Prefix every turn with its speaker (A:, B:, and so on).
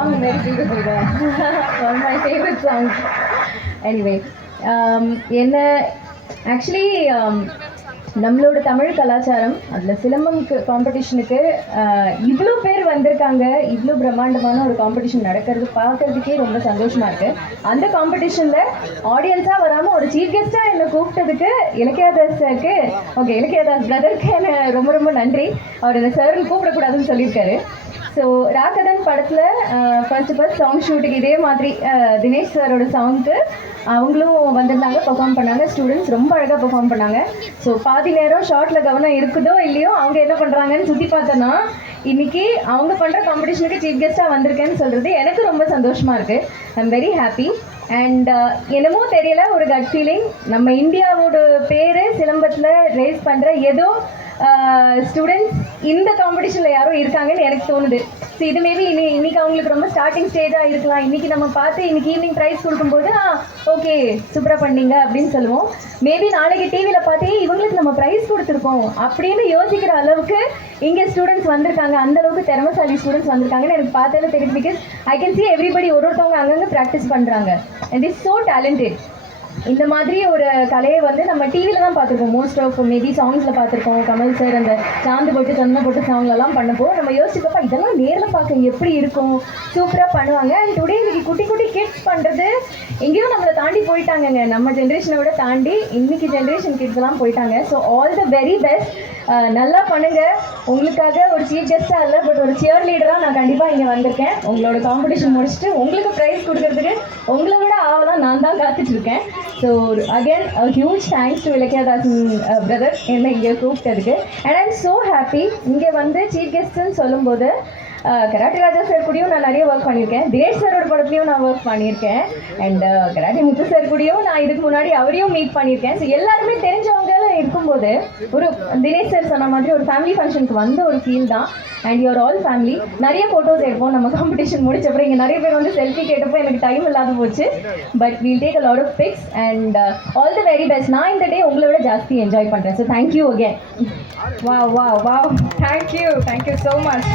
A: song very beautiful there. One of my favorite songs. Anyway, um, என்ன actually um, நம்மளோட தமிழ் கலாச்சாரம் அதில் silambam காம்படிஷனுக்கு uh, இவ்வளோ பேர் வந்திருக்காங்க இவ்வளோ பிரம்மாண்டமான ஒரு காம்படிஷன் நடக்கிறது பார்க்கறதுக்கே ரொம்ப சந்தோஷமாக இருக்குது அந்த காம்படிஷனில் ஆடியன்ஸாக வராமல் ஒரு சீஃப் கெஸ்ட்டாக என்னை கூப்பிட்டதுக்கு இலக்கியதாஸுக்கு ஓகே இலக்கியதாஸ் பிரதருக்கு என்ன ரொம்ப ரொம்ப நன்றி அவர் இந்த சார்னு கூப்பிடக்கூடாதுன்னு சொல்லியிருக்காரு ஸோ ராகதன் படத்தில் ஃபர்ஸ்ட் ஃபர்ஸ்ட் சாங் ஷூட்டுக்கு இதே மாதிரி தினேஷ் சாரோட சாங்க்கு அவங்களும் வந்திருந்தாங்க பெர்ஃபார்ம் பண்ணாங்க. ஸ்டூடெண்ட்ஸ் ரொம்ப அழகாக பர்ஃபார்ம் பண்ணாங்க. ஸோ பாதி நேரம் ஷார்ட்டில் கவனம் இருக்குதோ இல்லையோ அவங்க என்ன பண்ணுறாங்கன்னு சுற்றி பார்த்தோன்னா இன்னைக்கு அவங்க பண்ணுற காம்படிஷனுக்கு சீஃப் கெஸ்ட்டாக வந்திருக்கேன்னு சொல்கிறது எனக்கு ரொம்ப சந்தோஷமாக இருக்குது I am very happy and என்னமோ தெரியல ஒரு கட் ஃபீலிங் நம்ம இந்தியாவோட பேர் சிலம்பத்தில் ரேஸ் பண்ணுற ஏதோ ஸ்டூடெண்ட்ஸ் இந்த காம்படிஷனில் யாரோ இருக்காங்கன்னு எனக்கு தோணுது. ஸோ இது மேபி இனி இன்னைக்கு அவங்களுக்கு ரொம்ப ஸ்டார்டிங் ஸ்டேஜாக இருக்கலாம். இன்னைக்கு நம்ம பார்த்து இன்னைக்கு ஈவினிங் ப்ரைஸ் கொடுக்கும்போது ஓகே சூப்பராக பண்ணீங்க அப்படின்னு சொல்லுவோம். மேபி நாளைக்கு டிவியில் பார்த்தே இவங்களுக்கு நம்ம ப்ரைஸ் கொடுத்துருக்கோம். அப்படின்னு யோசிக்கிற அளவுக்கு இங்கே ஸ்டூடெண்ட்ஸ் வந்திருக்காங்க. அந்த அளவுக்கு திறமசாலி ஸ்டூடெண்ட்ஸ் வந்திருக்காங்கன்னு எனக்கு பார்த்தாலே தெரியுது because I can see everybody ஒரு ஒருத்தவங்க அங்கங்கே ப்ராக்டிஸ் பண்ணுறாங்க அண்ட் இஸ் ஸோ டேலண்டட் இந்த மாதிரி ஒரு கலையை வந்து நம்ம டிவியில் தான் பார்த்துருக்கோம். மோஸ்ட் ஆஃப் மேபி சாங்ஸில் பார்த்துருக்கோம். கமல் சார் அந்த சாந்து போட்டு சந்தன போட்டு சாங்லலாம் பண்ணப்போ நம்ம யோசிச்சப்போ இதெல்லாம் நேரில் பார்க்க எப்படி இருக்கும்? சூப்பராக பண்ணுவாங்க. அண்ட் டுடே இன்னைக்கு குட்டி குட்டி கிட்ஸ் பண்ணுறது எங்கேயோ நம்மளை தாண்டி போயிட்டாங்கங்க. நம்ம ஜென்ரேஷனை விட தாண்டி இன்னைக்கு ஜென்ரேஷன் கிட்ஸ் எல்லாம் போயிட்டாங்க. So all the very best நல்லா பண்ணுங்க. உங்களுக்காக ஒரு சீஃப் கெஸ்ட்டாக இல்லை பட் ஒரு சியர் லீடராக நான் கண்டிப்பாக இங்கே வந்திருக்கேன். உங்களோட காம்படிஷன் முடிச்சுட்டு உங்களுக்கு ப்ரைஸ் கொடுக்கறதுக்கு உங்களை நான் தான் காத்துட்டு இருக்கேன் so again huge thanks to Ilakkiyadasan brother uh, என்ன இங்கே கூப்பிட்டதுக்கு. அண்ட் ஐம் ஸோ ஹாப்பி இங்கே வந்து சீஃப் கெஸ்ட்னு சொல்லும்போது uh, கராட்டி ராஜா சார் கூடயும் நான் நிறைய ஒர்க் பண்ணியிருக்கேன். தினேஷ் சாரோட படத்துலையும் நான் ஒர்க் பண்ணியிருக்கேன். And uh, karate Muthu sir கூடயும் நான் இதுக்கு முன்னாடி அவரையும் மீட் பண்ணியிருக்கேன். ஸோ எல்லாருமே தெரிஞ்சவங்க இருக்கும்போது ஒரு தினேஷ் சார் சொன்ன மாதிரி ஒரு ஃபேமிலி ஃபங்க்ஷனுக்கு வந்த ஒரு ஃபீல் தான். அண்ட் யுவர் ஆல் ஃபேமிலி நிறைய ஃபோட்டோஸ் எடுப்போம். நம்ம காம்படிஷன் முடிச்ச அப்புறம் இங்கே நிறைய பேர் வந்து செல்ஃபி கேட்டப்போ எனக்கு டைம் இல்லாத போச்சு. But we'll take a lot of pics and all the very best நான் இந்த டே உங்களை விட ஜாஸ்தி என்ஜாய் பண்ணுறேன் ஸோ தேங்க்யூ அகேன்
B: வா வா வா தேங்க்யூ தேங்க்யூ ஸோ மச்